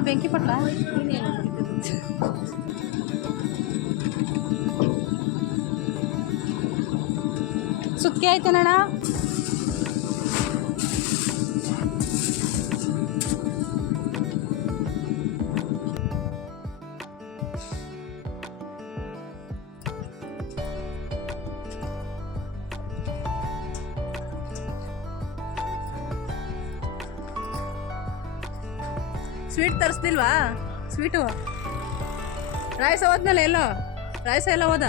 ಅಲ್ಲ ಬೆಂಕಿ ಪಟ್ಟ ಸುತ್ತಿಗೆ ಆಯ್ತೇನಣ್ಣ? Sweet ತರಿಸ್ತಿಲ್ವಾ sweet. ರಾಯಸ ಹೋದ್ಮೇಲೆ ಎಲ್ಲೋ? ರಾಯಸ ಎಲ್ಲ ಹೋದ?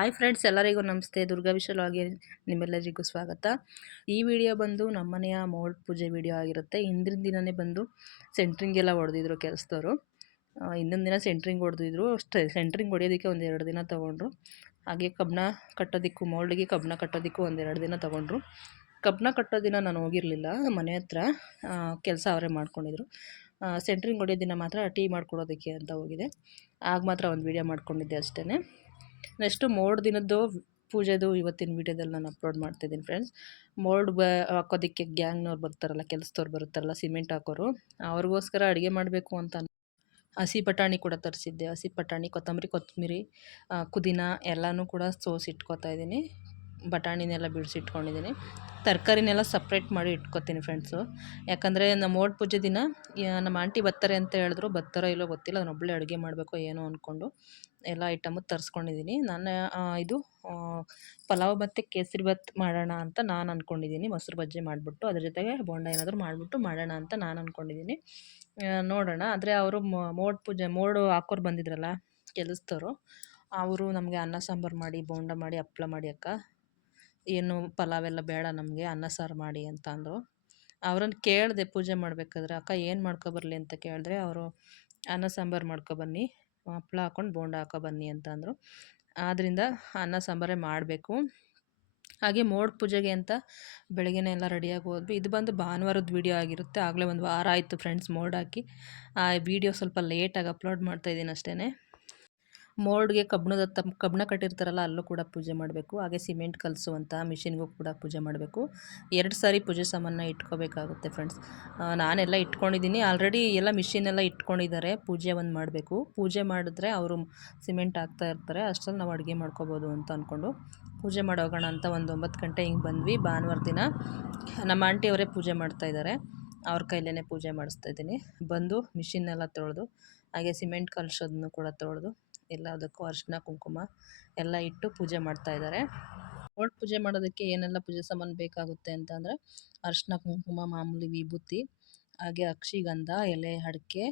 ಹಾಯ್ ಫ್ರೆಂಡ್ಸ್ ಎಲ್ಲರಿಗೂ ನಮಸ್ತೆ. ದುರ್ಗಾ ವಿಶಾಲವಾಗಿ ನಿಮ್ಮೆಲ್ಲರಿಗೂ ಸ್ವಾಗತ. ಈ ವಿಡಿಯೋ ಬಂದು ನಮ್ಮನೆಯ ಮೋಲ್ಡ್ ಪೂಜೆ ವಿಡಿಯೋ ಆಗಿರುತ್ತೆ. ಹಿಂದಿನ ದಿನವೇ ಬಂದು ಸೆಂಟ್ರಿಂಗ್ ಎಲ್ಲ ಹೊಡೆದಿದ್ರು ಕೆಲಸದವರು ಹಿಂದಿನ ದಿನ ಸೆಂಟ್ರಿಂಗ್ ಹೊಡೆದಿದ್ರು ಅಷ್ಟೇ ಸೆಂಟ್ರಿಂಗ್ ಹೊಡೆಯೋದಕ್ಕೆ ಒಂದು ಎರಡು ದಿನ ತೊಗೊಂಡ್ರು. ಹಾಗೆ ಕಬ್ಬಣ ಕಟ್ಟೋದಕ್ಕೂ ಮೋಲ್ಡ್ಗೆ ಕಬ್ಬನ ಕಟ್ಟೋದಕ್ಕೂ ಒಂದೆರಡು ದಿನ ತೊಗೊಂಡ್ರು. ಕಬ್ಬನ ಕಟ್ಟೋ ದಿನ ನಾನು ಹೋಗಿರಲಿಲ್ಲ. ಮನೆ ಹತ್ರ ಕೆಲಸ ಅವರೇ ಮಾಡ್ಕೊಂಡಿದ್ರು. ಸೆಂಟ್ರಿಂಗ್ ಹೊಡೆಯೋ ದಿನ ಮಾತ್ರ ಟೀ ಮಾಡ್ಕೊಡೋದಕ್ಕೆ ಅಂತ ಹೋಗಿದೆ. ಆಗ ಮಾತ್ರ ಒಂದು ವೀಡಿಯೋ ಮಾಡ್ಕೊಂಡಿದ್ದೆ ಅಷ್ಟೇ ನೆಕ್ಸ್ಟು ಮೋಡ್ ದಿನದ್ದು ಪೂಜೆದು ಇವತ್ತಿನ ವೀಡಿಯೋದಲ್ಲಿ ನಾನು ಅಪ್ಲೋಡ್ ಮಾಡ್ತಿದ್ದೀನಿ ಫ್ರೆಂಡ್ಸ್. ಮೋಲ್ಡ್ ಬ ಹಾಕೋದಕ್ಕೆ ಗ್ಯಾಂಗ್ನವ್ರು ಬರ್ತಾರಲ್ಲ, ಕೆಲಸದವ್ರು ಬರುತ್ತಾರಲ್ಲ ಸಿಮೆಂಟ್ ಹಾಕೋರು, ಅವ್ರಿಗೋಸ್ಕರ ಅಡುಗೆ ಮಾಡಬೇಕು ಅಂತ ಹಸಿ ಬಟಾಣಿ ಕೂಡ ತರಿಸಿದ್ದೆ. ಹಸಿ ಬಟಾಣಿ, ಕೊತ್ತಂಬರಿ ಕೊತ್ತಂಬರಿ ಪುದೀನ ಎಲ್ಲನೂ ಕೂಡ ಸೋಸಿ ಇಟ್ಕೊತಾ ಇದ್ದೀನಿ. ಬಟಾಣಿನೆಲ್ಲ ಬಿಡಿಸಿಟ್ಕೊಂಡಿದ್ದೀನಿ ತರಕಾರಿನೆಲ್ಲ ಸಪ್ರೇಟ್ ಮಾಡಿ ಇಟ್ಕೊತೀನಿ ಫ್ರೆಂಡ್ಸು. ಯಾಕಂದರೆ ನಮ್ಮ ಓಡ್ ಪೂಜೆ ದಿನ ನಮ್ಮ ಆಂಟಿ ಬರ್ತಾರೆ ಅಂತ ಹೇಳಿದ್ರು ಬರ್ತಾರೋ ಇಲ್ಲೋ ಗೊತ್ತಿಲ್ಲ ನಾನು ಒಬ್ಬಳೇ ಅಡುಗೆ ಮಾಡಬೇಕು ಏನೋ ಅಂದ್ಕೊಂಡು ಎಲ್ಲ ಐಟಮು ತರಿಸ್ಕೊಂಡಿದ್ದೀನಿ ನಾನು ಇದು ಪಲಾವ್ ಮತ್ತು ಕೇಸರಿ ಬಾತ್ ಮಾಡೋಣ ಅಂತ ನಾನು ಅಂದ್ಕೊಂಡಿದ್ದೀನಿ ಮೊಸರು ಬಜ್ಜಿ ಮಾಡಿಬಿಟ್ಟು, ಅದ್ರ ಜೊತೆಗೆ ಬೋಂಡ ಏನಾದರೂ ಮಾಡಿಬಿಟ್ಟು ಮಾಡೋಣ ಅಂತ ನಾನು ಅಂದ್ಕೊಂಡಿದ್ದೀನಿ ನೋಡೋಣ. ಆದರೆ ಅವರು ಮೋಡ್ ಪೂಜೆ, ಮೋಡು ಹಾಕೋರು ಬಂದಿದ್ರಲ್ಲ ಕೆಲಸದವರು, ಅವರು ನಮಗೆ ಅನ್ನ ಸಾಂಬಾರು ಮಾಡಿ, ಬೋಂಡ ಮಾಡಿ, ಹಪ್ಳ ಮಾಡಿ, ಅಕ್ಕ. ಏನು ಪಲಾವ್ ಎಲ್ಲ ಬೇಡ ನಮಗೆ, ಅನ್ನ ಸಾರು ಮಾಡಿ ಅಂತ ಅಂದರು. ಅವ್ರನ್ನ ಕೇಳಿದೆ ಪೂಜೆ ಮಾಡಬೇಕಾದ್ರೆ, ಅಕ್ಕ, ಏನು ಮಾಡ್ಕೊಬರಲಿ ಅಂತ ಕೇಳಿದ್ರೆ ಅವರು, ಅನ್ನ ಸಾಂಬಾರು ಮಾಡ್ಕೊಬನ್ನಿ ಹಪ್ಳ ಹಾಕ್ಕೊಂಡು ಬೋಂಡ ಹಾಕೊ ಬನ್ನಿ ಅಂತ ಅಂದರು. ಆದ್ದರಿಂದ ಅನ್ನ, ಸಾಂಬಾರೇ ಮಾಡಬೇಕು. ಹಾಗೆ ಮೋಡ್ ಪೂಜೆಗೆ ಅಂತ ಬೆಳಗ್ಗೆನೇ ಎಲ್ಲ ರೆಡಿಯಾಗಿ ಹೋದ್ವಿ. ಇದು ಬಂದು ಭಾನುವಾರದ ವೀಡಿಯೋ ಆಗಿರುತ್ತೆ. ಆಗಲೇ ಒಂದು ವಾರ ಆಯಿತು ಫ್ರೆಂಡ್ಸ್ ಮೋಡ್ ಹಾಕಿ. ಆ ವಿಡಿಯೋ ಸ್ವಲ್ಪ ಲೇಟಾಗಿ ಅಪ್ಲೋಡ್ ಮಾಡ್ತಾಯಿದ್ದೀನಿ ಅಷ್ಟೇ ಮೋಲ್ಡ್ಗೆ ಕಬ್ಬಣದ ತಮ್ಮ ಕಬ್ಬಣ ಕಟ್ಟಿರ್ತಾರಲ್ಲ ಅಲ್ಲೂ ಕೂಡ ಪೂಜೆ ಮಾಡಬೇಕು. ಹಾಗೆ ಸಿಮೆಂಟ್ ಕಲಿಸುವಂಥ ಮಿಷಿನ್ಗೂ ಕೂಡ ಪೂಜೆ ಮಾಡಬೇಕು. ಎರಡು ಸಾರಿ ಪೂಜೆ ಸಾಮಾನ ಇಟ್ಕೋಬೇಕಾಗುತ್ತೆ ಫ್ರೆಂಡ್ಸ್. ನಾನೆಲ್ಲ ಇಟ್ಕೊಂಡಿದ್ದೀನಿ. ಆಲ್ರೆಡಿ ಎಲ್ಲ ಮಿಷಿನೆಲ್ಲ ಇಟ್ಕೊಂಡಿದ್ದಾರೆ. ಪೂಜೆ ಒಂದು ಮಾಡಬೇಕು. ಪೂಜೆ ಮಾಡಿದ್ರೆ ಅವರು ಸಿಮೆಂಟ್ ಹಾಕ್ತಾ ಇರ್ತಾರೆ. ಅಷ್ಟರಲ್ಲಿ ನಾವು ಅಡುಗೆ ಮಾಡ್ಕೋಬೋದು ಅಂತ ಅಂದ್ಕೊಂಡು ಪೂಜೆ ಮಾಡೋಗೋಣ ಅಂತ ಒಂದು ಒಂಬತ್ತು ಗಂಟೆ ಹಿಂಗೆ ಬಂದ್ವಿ. ಭಾನುವಾರ ದಿನ ನಮ್ಮ ಆಂಟಿಯವರೇ ಪೂಜೆ ಮಾಡ್ತಾಯಿದ್ದಾರೆ ಅವ್ರ ಕೈಲೇ ಪೂಜೆ ಮಾಡಿಸ್ತಾ ಇದ್ದೀನಿ. ಬಂದು ಮಿಷಿನ್ನೆಲ್ಲ ತೊಳೆದು ಹಾಗೆ ಸಿಮೆಂಟ್ ಕಲಸೋದನ್ನು ಕೂಡ ತೊಳೆದು ಎಲ್ಲದಕ್ಕೂ ಅರಿಶಿನ, ಕುಂಕುಮ ಎಲ್ಲ ಇಟ್ಟು ಪೂಜೆ ಮಾಡ್ತಾ ಇದ್ದಾರೆ. ಒಟ್ಟು ಪೂಜೆ ಮಾಡೋದಕ್ಕೆ ಏನೆಲ್ಲ ಪೂಜೆ ಸಾಮಾನು ಬೇಕಾಗುತ್ತೆ ಅಂತಂದರೆ ಅರಿಶಿನ, ಕುಂಕುಮ, ಮಾಮೂಲಿ ವಿಭೂತಿ, ಹಾಗೆ ಅಕ್ಷಿಗಂಧ ಎಲೆ, ಅಡಿಕೆ,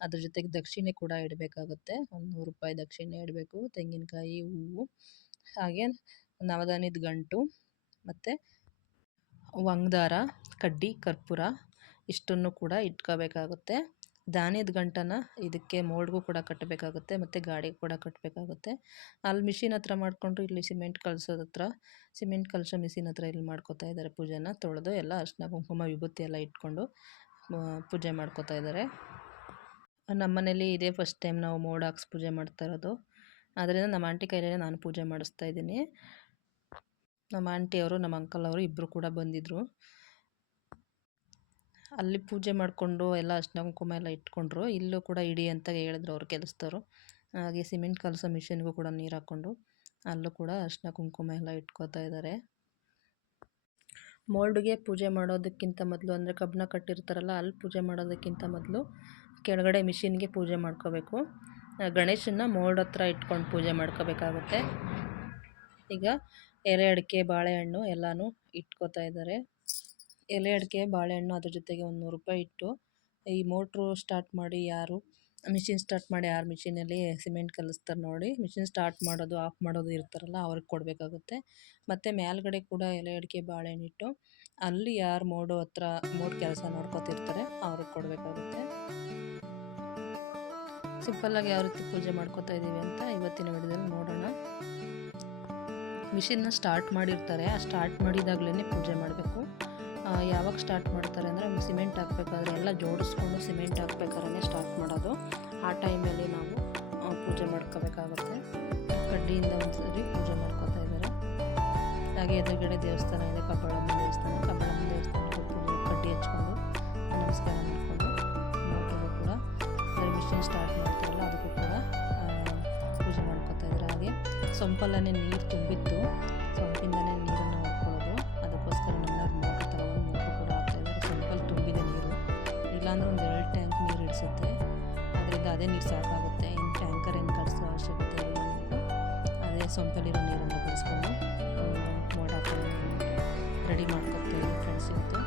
ಅದ್ರ ಜೊತೆಗೆ ದಕ್ಷಿಣೆ ಕೂಡ ಇಡಬೇಕಾಗುತ್ತೆ. ಒಂದು ನೂರು ರೂಪಾಯಿ ದಕ್ಷಿಣೆ ಇಡಬೇಕು. ತೆಂಗಿನಕಾಯಿ, ಹೂವು, ಹಾಗೆ ನವಧಾನ್ಯದ ಗಂಟು ಮತ್ತು ವಂಗದಾರ, ಕಡ್ಡಿ, ಕರ್ಪೂರ ಇಷ್ಟನ್ನು ಕೂಡ ಇಟ್ಕೋಬೇಕಾಗುತ್ತೆ. ಧಾನ್ಯದ ಗಂಟನ ಇದಕ್ಕೆ ಮೋಲ್ಡ್ಗೂ ಕೂಡ ಕಟ್ಟಬೇಕಾಗುತ್ತೆ, ಮತ್ತು ಗಾಡಿಗೆ ಕೂಡ ಕಟ್ಟಬೇಕಾಗುತ್ತೆ. ಅಲ್ಲಿ ಮಿಷಿನ್ ಹತ್ರ ಮಾಡಿಕೊಂಡ್ರು ಇಲ್ಲಿ ಸಿಮೆಂಟ್ ಕಲಸೋದ ಹತ್ರ, ಸಿಮೆಂಟ್ ಕಲಸೋ ಮಿಷಿನ್ ಹತ್ರ ಇಲ್ಲಿ ಮಾಡ್ಕೋತಾ ಇದ್ದಾರೆ ಪೂಜೆನ. ತೊಳೆದು ಎಲ್ಲ ಅರ್ಶಿನ, ಕುಂಕುಮ, ವಿಭೂತಿ ಎಲ್ಲ ಇಟ್ಕೊಂಡು ಪೂಜೆ ಮಾಡ್ಕೋತಾ ಇದ್ದಾರೆ ನಮ್ಮ ಮನೇಲಿ ಇದೇ ಫಸ್ಟ್ ಟೈಮ್ ನಾವು ಮೋಡ್ ಹಾಕ್ಸಿ ಪೂಜೆ ಮಾಡ್ತಾ ಇರೋದು. ಆದ್ದರಿಂದ ನಮ್ಮ ಆಂಟಿ ಕೈಲೇ ನಾನು ಪೂಜೆ ಮಾಡಿಸ್ತಾ ಇದ್ದೀನಿ. ನಮ್ಮ ಆಂಟಿಯವರು, ನಮ್ಮ ಅಂಕಲ್ ಅವರು ಇಬ್ಬರು ಕೂಡ ಬಂದಿದ್ದರು ಅಲ್ಲಿ ಪೂಜೆ ಮಾಡಿಕೊಂಡು ಎಲ್ಲ ಅಷ್ಟ ಕುಂಕುಮ ಎಲ್ಲ ಇಟ್ಕೊಂಡ್ರು. ಇಲ್ಲೂ ಕೂಡ ಇಡಿ ಅಂತ ಹೇಳಿದ್ರು ಅವ್ರು ಕೆಲಸದವರು. ಹಾಗೆ ಸಿಮೆಂಟ್ ಕಲಸೋ ಮಿಷಿನ್ಗೂ ಕೂಡ ನೀರು ಹಾಕ್ಕೊಂಡು ಅಲ್ಲೂ ಕೂಡ ಅರ್ಶಿನ ಕುಂಕುಮ ಎಲ್ಲ ಇಟ್ಕೋತಾ ಇದ್ದಾರೆ ಮೋಲ್ಡ್ಗೆ ಪೂಜೆ ಮಾಡೋದಕ್ಕಿಂತ ಮೊದಲು ಅಂದರೆ ಕಬ್ಬನ ಕಟ್ಟಿರ್ತಾರಲ್ಲ ಅಲ್ಲಿ ಪೂಜೆ ಮಾಡೋದಕ್ಕಿಂತ ಮೊದಲು ಕೆಳಗಡೆ ಮಿಷಿನ್ಗೆ ಪೂಜೆ ಮಾಡ್ಕೋಬೇಕು. ಗಣೇಶನ ಮೋಲ್ಡ್ ಹತ್ರ ಇಟ್ಕೊಂಡು ಪೂಜೆ ಮಾಡ್ಕೋಬೇಕಾಗುತ್ತೆ. ಈಗ ಎರೆ ಅಡಿಕೆ ಬಾಳೆಹಣ್ಣು ಎಲ್ಲನೂ ಇಟ್ಕೋತಾ ಇದ್ದಾರೆ ಎಲೆ ಅಡಿಕೆ, ಬಾಳೆಹಣ್ಣು ಅದ್ರ ಜೊತೆಗೆ ಒಂದು ನೂರು ರೂಪಾಯಿ ಇಟ್ಟು, ಈ ಮೋಟ್ರು ಸ್ಟಾರ್ಟ್ ಮಾಡಿ ಯಾರು, ಮಿಷಿನ್ ಸ್ಟಾರ್ಟ್ ಮಾಡಿ ಯಾರು ಮಿಷಿನಲ್ಲಿ ಸಿಮೆಂಟ್ ಕಲಿಸ್ತಾರೆ ನೋಡಿ, ಮಿಷಿನ್ ಸ್ಟಾರ್ಟ್ ಮಾಡೋದು, ಆಫ್ ಮಾಡೋದು ಇರ್ತಾರಲ್ಲ, ಅವ್ರಿಗೆ ಕೊಡಬೇಕಾಗುತ್ತೆ. ಮತ್ತು ಮೇಲ್ಗಡೆ ಕೂಡ ಎಲೆ ಅಡಿಕೆ ಬಾಳೆಹಣ್ಣಿಟ್ಟು ಅಲ್ಲಿ ಯಾರು ಮೋಡು ಹತ್ರ, ಮೋಡ್ ಕೆಲಸ ನೋಡ್ಕೊತಿರ್ತಾರೆ, ಅವ್ರಿಗೆ ಕೊಡಬೇಕಾಗುತ್ತೆ. ಸಿಂಪಲ್ಲಾಗಿ ಯಾವ ರೀತಿ ಪೂಜೆ ಮಾಡ್ಕೋತಾ ಇದ್ದೀವಿ ಅಂತ ಇವತ್ತಿನ ವಿಡಿಯೋದಲ್ಲಿ ನೋಡೋಣ. ಮಿಷಿನ್ನ ಸ್ಟಾರ್ಟ್ ಮಾಡಿರ್ತಾರೆ, ಆ ಸ್ಟಾರ್ಟ್ ಮಾಡಿದಾಗಲೇ ಪೂಜೆ ಮಾಡಬೇಕು. ಯಾವಾಗ ಸ್ಟಾರ್ಟ್ ಮಾಡ್ತಾರೆ ಅಂದರೆ ಸಿಮೆಂಟ್ ಹಾಕ್ಬೇಕಾದ್ರೆ ಎಲ್ಲ ಜೋಡಿಸ್ಕೊಂಡು ಸಿಮೆಂಟ್ ಹಾಕ್ಬೇಕಾದ್ರೆ ಸ್ಟಾರ್ಟ್ ಮಾಡೋದು. ಆ ಟೈಮಲ್ಲಿ ನಾವು ಪೂಜೆ ಮಾಡ್ಕೋಬೇಕಾಗುತ್ತೆ. ಕಡ್ಡಿಯಿಂದ ಒಂದ್ಸರಿ ಪೂಜೆ ಮಾಡ್ಕೋತಾ ಇದ್ದಾರೆ. ಹಾಗೆ ಎದುರುಗಡೆ ದೇವಸ್ಥಾನ ಇದೆ, ಕಬ್ಬಳಮ್ಮ ದೇವಸ್ಥಾನ. ಕಬ್ಬಳಮ್ಮ ದೇವಸ್ಥಾನಕ್ಕೆ ಪೂಜೆ ಕಡ್ಡಿ ಹಚ್ಕೊಂಡು ನಮಸ್ಕಾರ ಮಾಡಿಕೊಂಡು ಕೂಡ ಅದರ ಮಿಷಿನ್ ಸ್ಟಾರ್ಟ್ ಮಾಡ್ತಾರಲ್ಲ, ಅದಕ್ಕೂ ಕೂಡ ಪೂಜೆ ಮಾಡ್ಕೋತಾ ಇದ್ದಾರೆ. ಹಾಗೆ ಸೊಂಪಲ್ಲೇ ನೀರು ತುಂಬಿತ್ತು. ಸೊಂಪಲ್ಲಿರೋ ನೀರನ್ನು ಬಳಸ್ಕೊಂಡು ಮೋಡ ರೆಡಿ ಮಾಡ್ಕೊತೀವಿ ಫ್ರೆಂಡ್ಸ್ ಇವತ್ತು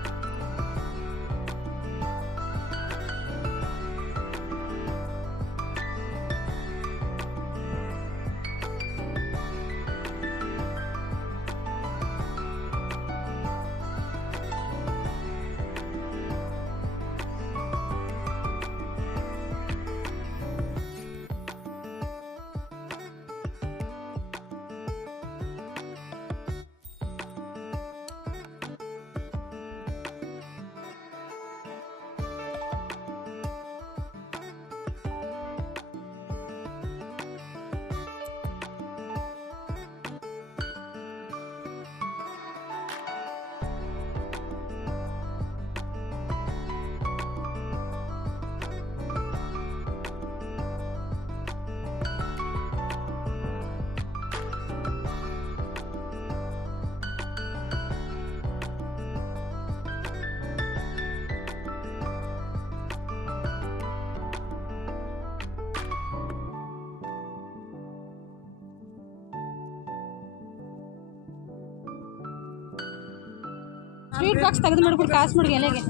ಸ್ವೀಟ್ ಬಾಕ್ಸ್ ತೆಗೆದು ಮಾಡ್ಬಿಡು ಕಾಸು ಮಾಡಿ ಎಲೆಗೆ.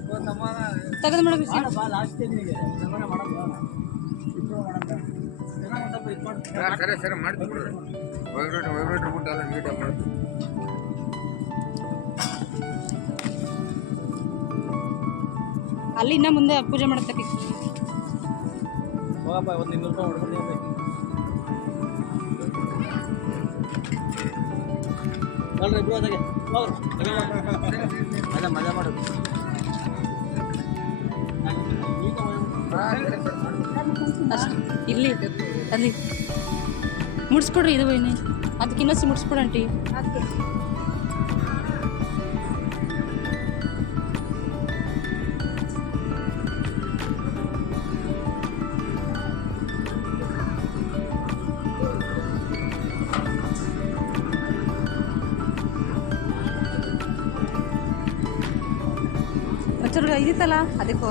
ತೆಗೆದು ಮಾಡಿ ಸರಿ ಸರಿ ಮಾಡ್ತೀವಿ ಬಿಡ್ರಿ ವೈಬ್ರೇಟ್ ವೈಬ್ರೇಟ್ ಬಿಟ್ಟು ಎಲ್ಲ ನೀಟಾಗಿ ಮಾಡ್ತೀವಿ ಅಲ್ಲಿ ಇನ್ನ ಮುಂದೆ ಪೂಜೆ ಮಾಡತ್ತಕ್ಕೆ. ಹೋಗಪ್ಪ ಒಂದು ಇನ್ನೂರು ರೂಪಾಯಿ ಹೊಡ್ಕೊಂಡು ನೋಡ್ರಿ ಇಬ್ರು ಅದಾಗೆ. ಹೋಗ್ರಿ. ಮಜಾ ಮಜಾ ಮಾಡೋದು ಅಷ್ಟು. ಇಲ್ಲಿ ಅಲ್ಲಿ. ಮುಡಿಸ್ಕೊಡ್ರಿ ಇದು ಅದಕ್ಕೆ ಇನ್ನೊಸಿ ಮುಡ್ಸ್ಕೊಡಂಟಿ ಒಂಚೂರು ಇದಿತ್ತಲ್ಲ ಅದಕ್ಕೆ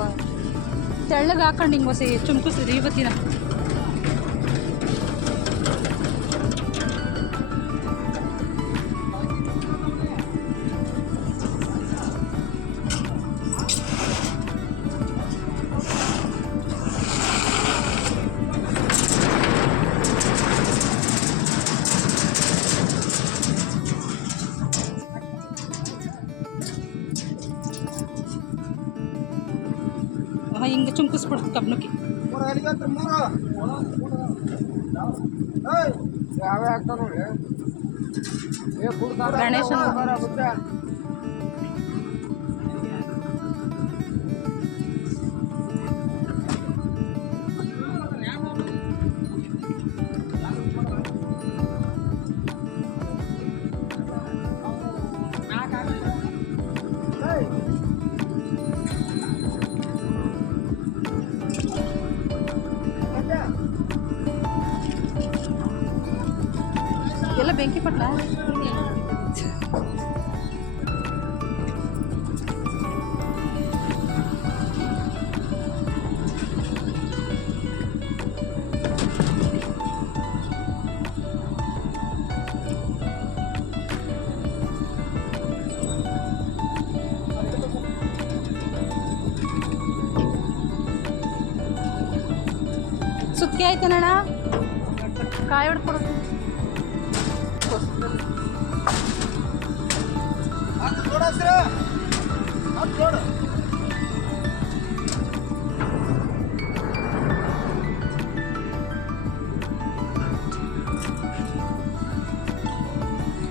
ತೆಳ್ಳಗೆ ಹಾಕೊಂಡು ಹಿಂಗೆ ಹೊಸ ಚುಮ್ಕಿಸ್ರಿ ಇವತ್ತಿನ. కప్ నొక్కి గణేశన్ ಎಲ್ಲ ಬೆಂಕಿ ಪಟ್ಟ ಸುತ್ತಿ ಆಯ್ತೇನಣ್ಣ? ಕಾಯಿ ಹೊಡ್ಕೊಡೋದು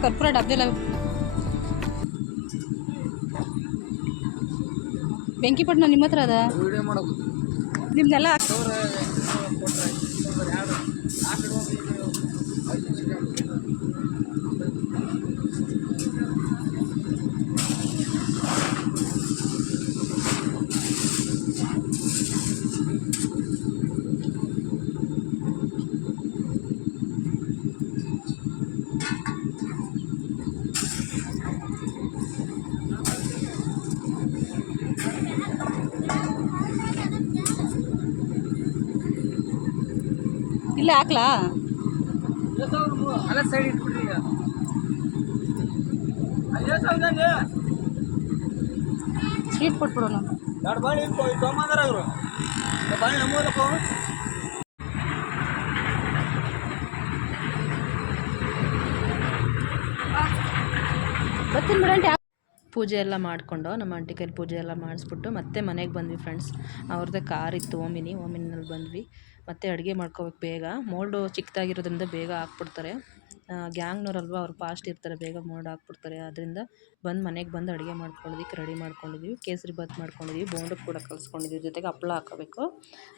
ಕರ್ಪೂರ ಡಬ್ಬಿಲ್ಲ ಬೆಂಕಿ ನಿಮ್ಮ ಹತ್ರ ಅದ? ನಿಮ್ದೆಲ್ಲ ಅವರು ಸ್ವೀಟ್ ಕೊಟ್ಬಿಡೋಣ. ಬರ್ತೀನಿ ಬಿಡಂಟಿ ಪೂಜೆ ಎಲ್ಲ ಮಾಡಿಕೊಂಡು ನಮ್ಮ ಆಂಟಿ ಕೈಲಿ ಪೂಜೆ ಎಲ್ಲ ಮಾಡಿಸ್ಬಿಟ್ಟು ಮತ್ತೆ ಮನೆಗೆ ಬಂದ್ವಿ ಫ್ರೆಂಡ್ಸ್ ಅವ್ರದ್ದೇ ಕಾರ್ ಇತ್ತು ಓಮಿನಿ ಓಮಿನಲ್ಲಿ ಬಂದ್ವಿ. ಮತ್ತೆ ಅಡುಗೆ ಮಾಡ್ಕೋಬೇಕು ಬೇಗ. ಮೋಲ್ಡು ಚಿಕ್ಕದಾಗಿರೋದ್ರಿಂದ ಬೇಗ ಹಾಕ್ಬಿಡ್ತಾರೆ. ಗ್ಯಾಂಗ್ನವ್ರಲ್ವ ಅವ್ರು ಫಾಸ್ಟ್ ಇರ್ತಾರೆ, ಬೇಗ ಮೋಲ್ಡ್ ಹಾಕ್ಬಿಡ್ತಾರೆ. ಅದರಿಂದ ಬಂದು ಮನೆಗೆ ಬಂದು ಅಡುಗೆ ಮಾಡ್ಕೊಂಡಿದ್ದಕ್ಕೆ ರೆಡಿ ಮಾಡ್ಕೊಂಡಿದ್ದೀವಿ ಕೇಸರಿ ಬಾತ್ ಮಾಡ್ಕೊಂಡಿದ್ವಿ ಬೋಂಡಕ್ಕೆ ಕೂಡ ಕಲಿಸ್ಕೊಂಡಿದ್ವಿ. ಜೊತೆಗೆ ಹಪ್ಳ ಹಾಕೋಬೇಕು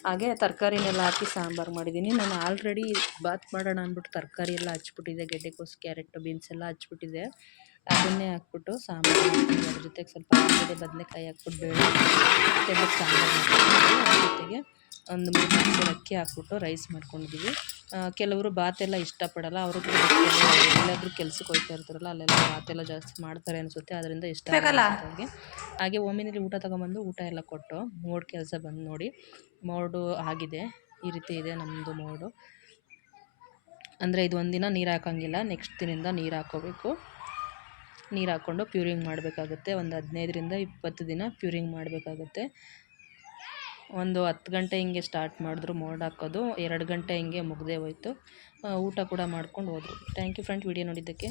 ಹಾಗೆ ತರಕಾರಿನೆಲ್ಲ ಹಾಕಿ ಸಾಂಬಾರು ಮಾಡಿದ್ದೀನಿ ನಾನು ಆಲ್ರೆಡಿ ಬಾತ್ ಮಾಡೋಣ ಅಂದ್ಬಿಟ್ಟು ತರಕಾರಿ ಎಲ್ಲ ಹಚ್ಬಿಟ್ಟಿದ್ದೆ. ಗೆಡ್ಡೆಕೋಸು ಕ್ಯಾರೆಟು ಬೀನ್ಸ್ ಎಲ್ಲ ಹಚ್ಬಿಟ್ಟಿದ್ದೆ. ಅದನ್ನೇ ಹಾಕ್ಬಿಟ್ಟು ಸಾಂಬಾರು ಮಾಡ್ತೀವಿ ಅದ್ರ ಜೊತೆಗೆ ಸ್ವಲ್ಪ ಆಲೂಗಡ್ಡೆ ಬದನೆಕಾಯಿ ಹಾಕ್ಬಿಟ್ಟು ಬೇಳೆ ತೆಗೆದು ಸಾಂಬಾರು ಮಾಡ್ಕೊಂಡಿದ್ವಿ. ಅದ್ರ ಜೊತೆಗೆ ಒಂದು ಮೂರು ನಾಲ್ಕು ಅಕ್ಕಿ ಹಾಕ್ಬಿಟ್ಟು ರೈಸ್ ಮಾಡ್ಕೊಂಡಿದ್ದೀವಿ ಕೆಲವರು ಬಾತೆಲ್ಲ ಇಷ್ಟಪಡಲ್ಲ. ಅವರು ಎಲ್ಲಾದರೂ ಕೆಲ್ಸಕ್ಕೆ ಹೋಗ್ತಾ ಇರ್ತಾರಲ್ಲ ಅಲ್ಲೆಲ್ಲ ಬಾತೆಲ್ಲ ಜಾಸ್ತಿ ಮಾಡ್ತಾರೆ ಅನಿಸುತ್ತೆ. ಅದರಿಂದ ಇಷ್ಟ ಆಗಲ್ಲ ಅವ್ರಿಗೆ. ಹಾಗೆ ಓಮಿನಲ್ಲಿ ಊಟ ತೊಗೊಂಬಂದು ಊಟ ಎಲ್ಲ ಕೊಟ್ಟು ಮೋಡ್ ಕೆಲಸ ಬಂದು ನೋಡಿ ಮೋಡು ಆಗಿದೆ. ಈ ರೀತಿ ಇದೆ ನಮ್ಮದು ಮೋಡು. ಅಂದರೆ ಇದು ಒಂದಿನ ನೀರು ಹಾಕೋಂಗಿಲ್ಲ. ನೆಕ್ಸ್ಟ್ ದಿನದಿಂದ ನೀರು ಹಾಕ್ಕೋಬೇಕು ನೀರು ಹಾಕ್ಕೊಂಡು ಪ್ಯೂರಿಂಗ್ ಮಾಡಬೇಕಾಗುತ್ತೆ. ಒಂದು ಹದಿನೈದರಿಂದ ಇಪ್ಪತ್ತು ದಿನ ಪ್ಯೂರಿಂಗ್ ಮಾಡಬೇಕಾಗುತ್ತೆ. ಒಂದು ಹತ್ತು ಗಂಟೆ ಹಿಂಗೆ ಸ್ಟಾರ್ಟ್ ಮಾಡಿದ್ರು ಮೋಡ್ ಹಾಕೋದು. ಎರಡು ಗಂಟೆ ಹಿಂಗೆ ಮುಗಿದೇ ಹೋಯ್ತು. ಊಟ ಕೂಡ ಮಾಡ್ಕೊಂಡು ಹೋದ್ರು. ಥ್ಯಾಂಕ್ ಯು ಫ್ರೆಂಡ್, ವಿಡಿಯೋ ನೋಡಿದ್ದಕ್ಕೆ.